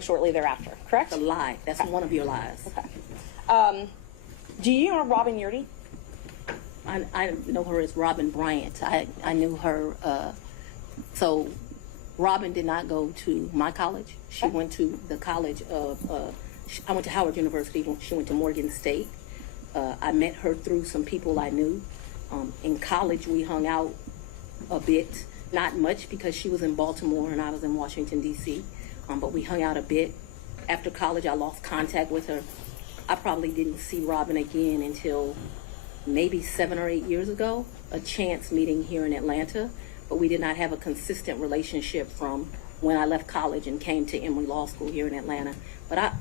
shortly thereafter, correct? That's a lie. That's one of your lies. Okay. Do you know Robin Yeartie? I know her as Robin Bryant. I knew her. So Robin did not go to my college. She went to the college of, I went to Howard University. She went to Morgan State. I met her through some people I knew. In college, we hung out a bit. Not much because she was in Baltimore and I was in Washington, D.C. But we hung out a bit. After college, I lost contact with her. I probably didn't see Robin again until maybe 7 or 8 years ago, a chance meeting here in Atlanta, but we did not have a consistent relationship from when I left college and came to Emory Law School here in Atlanta. But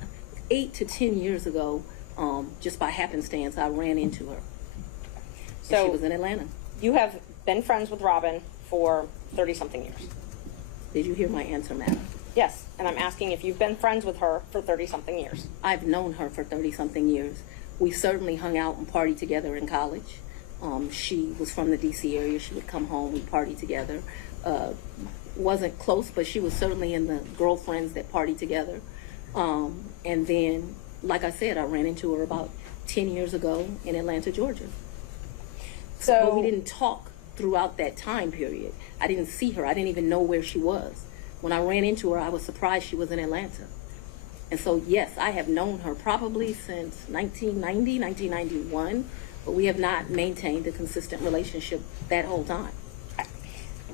8 to 10 years ago, just by happenstance, I ran into her. So she was in Atlanta. You have been friends with Robin for 30-something years. Did you hear my answer, madam? Yes, and I'm asking if you've been friends with her for 30-something years. I've known her for 30-something years. We certainly hung out and partied together in college. She was from the D.C. area. She would come home, we'd party together. Wasn't close, but she was certainly in the girlfriends that partied together. And then, like I said, I ran into her about 10 years ago in Atlanta, Georgia. But we didn't talk throughout that time period. I didn't see her. I didn't even know where she was. When I ran into her, I was surprised she was in Atlanta. And so, yes, I have known her probably since 1990, 1991, but we have not maintained a consistent relationship that whole time.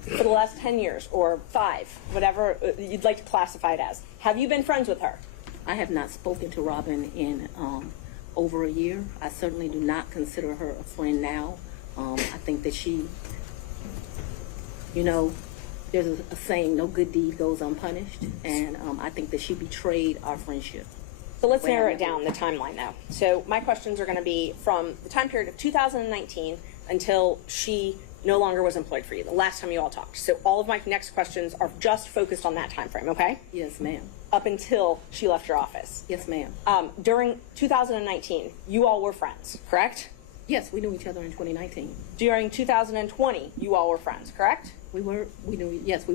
For the last 10 years or 5, whatever you'd like to classify it as, have you been friends with her? I have not spoken to Robin in over a year. I certainly do not consider her a friend now. I think that she, there's a saying, no good deed goes unpunished, and I think that she betrayed our friendship. So let's narrow it down, the timeline now. So my questions are going to be from the time period of 2019 until she no longer was employed for you, the last time you all talked. So all of my next questions are just focused on that time frame, okay? Yes, ma'am. Up until she left your office. Yes, ma'am. During 2019, you all were friends, correct? Yes, we knew each other in 2019. During 2020, you all were friends, correct? We were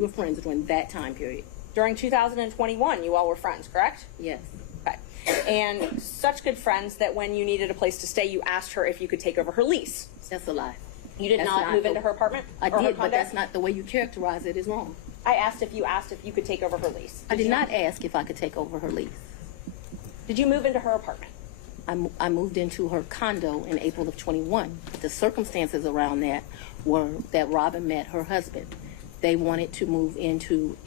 friends during that time period. During 2021, you all were friends, correct? Yes. Okay. And such good friends that when you needed a place to stay, you asked her if you could take over her lease. That's a lie. You did not move into her apartment? I did, but that's not the way you characterize it is wrong. I asked if you could take over her lease. I did not ask if I could take over her lease. Did you move into her apartment? I moved into her condo in April of 21. The circumstances around that were that Robin met her husband. They wanted to move into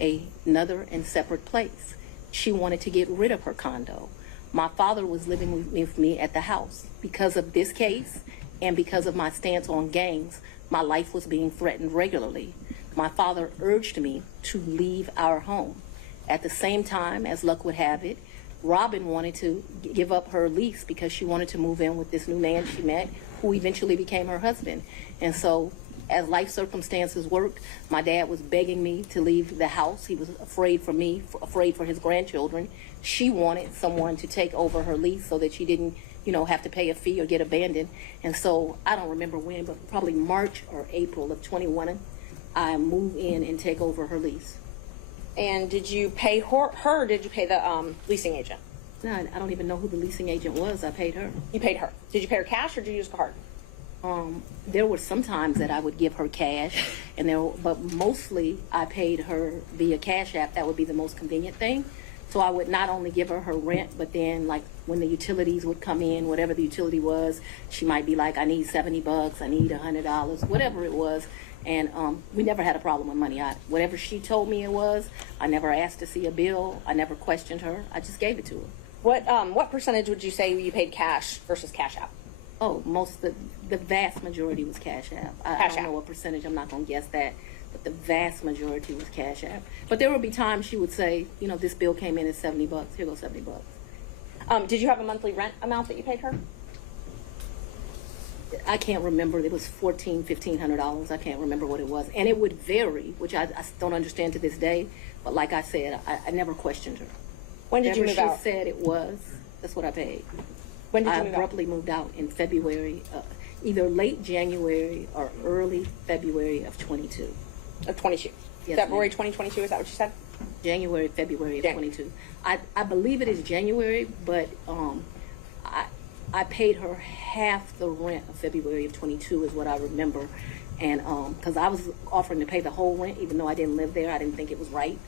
another and separate place. She wanted to get rid of her condo. My father was living with me at the house. Because of this case and because of my stance on gangs, my life was being threatened regularly. My father urged me to leave our home. At the same time, as luck would have it, Robin wanted to give up her lease because she wanted to move in with this new man she met, who eventually became her husband. And so, as life circumstances worked, my dad was begging me to leave the house. He was afraid for me, afraid for his grandchildren. She wanted someone to take over her lease so that she didn't, have to pay a fee or get abandoned. And so, I don't remember when, but probably March or April of 21, I moved in and take over her lease. And did you pay her or did you pay the leasing agent? No, I don't even know who the leasing agent was. I paid her. You paid her. Did you pay her cash or did you use a card? There were some times that I would give her cash, but mostly I paid her via Cash App. That would be the most convenient thing. So I would not only give her rent, but then like when the utilities would come in, whatever the utility was, she might be like, I need $70, I need $100, whatever it was. And we never had a problem with money. Whatever she told me it was, I never asked to see a bill. I never questioned her. I just gave it to her. What percentage would you say you paid cash versus Cash App? Oh, the vast majority was Cash App. I don't know what percentage. I'm not going to guess that. But the vast majority was Cash App. But there would be times she would say, this bill came in at $70. Here goes $70. Did you have a monthly rent amount that you paid her? I can't remember. It was $1,400, $1,500. I can't remember what it was. And it would vary, which I don't understand to this day. But like I said, I never questioned her. When did you move out? She said it was, that's what I paid. When did you move out? I abruptly moved out in February, either late January or early February of 22. Of 22? Yes, February ma'am. 2022, is that what you said? January, February of Jan- 22. I believe it is January, but I paid her half the rent of February of 22 is what I remember. And because I was offering to pay the whole rent, even though I didn't live there, I didn't think it was right.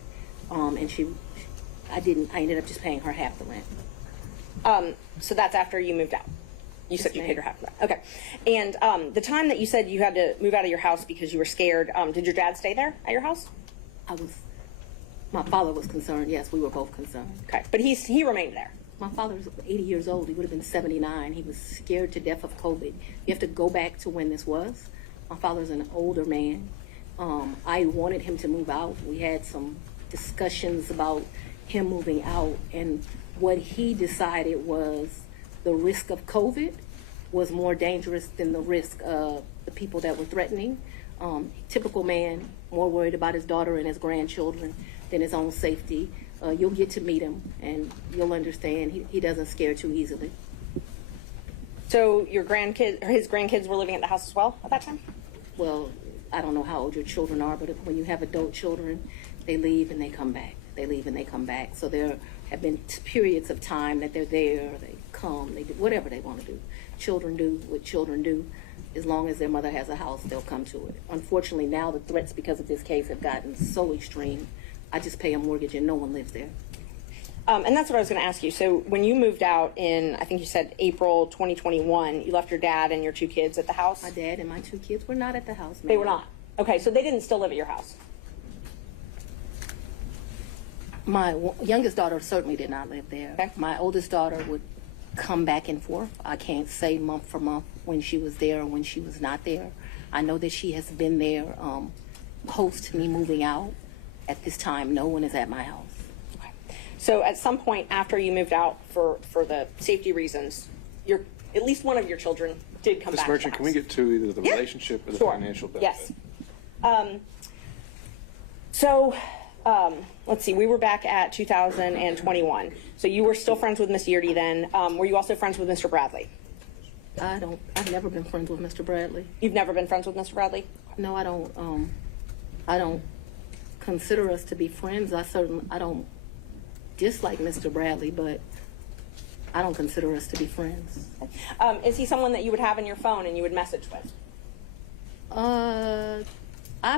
And I ended up just paying her half the rent. So that's after you moved out. You said you ma'am. paid her half of that. Okay. And the time that you said you had to move out of your house because you were scared, did your dad stay there at your house? My father was concerned. Yes, we were both concerned. Okay. But he remained there. My father's 80 years old. He would have been 79. He was scared to death of COVID. You have to go back to when this was. My father's an older man. I wanted him to move out. We had some discussions about him moving out, and what he decided was the risk of COVID was more dangerous than the risk of the people that were threatening. Typical man, more worried about his daughter and his grandchildren than his own safety. You'll get to meet him, and you'll understand he doesn't scare too easily. So his grandkids were living at the house as well at that time? Well, I don't know how old your children are, but when you have adult children, they leave and they come back. They leave and they come back. So there have been periods of time that they're there, they come, they do whatever they want to do. Children do what children do. As long as their mother has a house, they'll come to it. Unfortunately, now the threats because of this case have gotten so extreme. I just pay a mortgage and no one lives there. And that's what I was going to ask you. So when you moved out in, I think you said April 2021, you left your dad and your 2 kids at the house? My dad and my 2 kids were not at the house, ma'am. They were not? Okay, so they didn't still live at your house? My youngest daughter certainly did not live there. Okay. My oldest daughter would come back and forth. I can't say month for month when she was there or when she was not there. I know that she has been there post me moving out. At this time, no one is at my house. Okay. So at some point after you moved out for the safety reasons, at least one of your children did come Ms. back Merchant, to the can we house. get to either the Yeah. relationship or the Sure. financial benefit? Yes. Let's see, we were back at 2021. So you were still friends with Miss Yeartie then. Were you also friends with Mr. Bradley? I've never been friends with Mr. Bradley. You've never been friends with Mr. Bradley? No, I don't consider us to be friends. I don't dislike Mr. Bradley, but I don't consider us to be friends. Is he someone that you would have in your phone and you would message with? I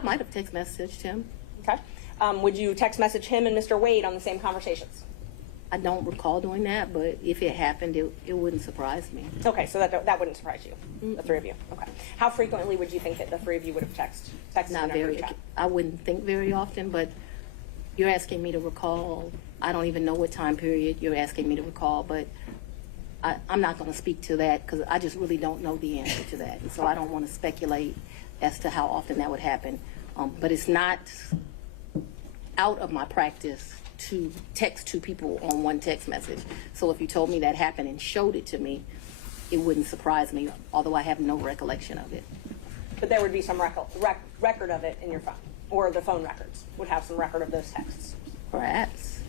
might have text messaged him. Okay. Would you text message him and Mr. Wade on the same conversations? I don't recall doing that, but if it happened, it wouldn't surprise me. Okay, so that wouldn't surprise you, the 3 of you. Okay. How frequently would you think that the 3 of you would have texted Not in a group very. chat? I wouldn't think very often, but you're asking me to recall. I don't even know what time period you're asking me to recall, but I'm not going to speak to that because I just really don't know the answer to that. And so I don't want to speculate as to how often that would happen. But it's not out of my practice to text 2 people on one text message. So if you told me that happened and showed it to me, it wouldn't surprise me, although I have no recollection of it. But there would be some record of it in your phone, or the phone records would have some record of those texts. Perhaps.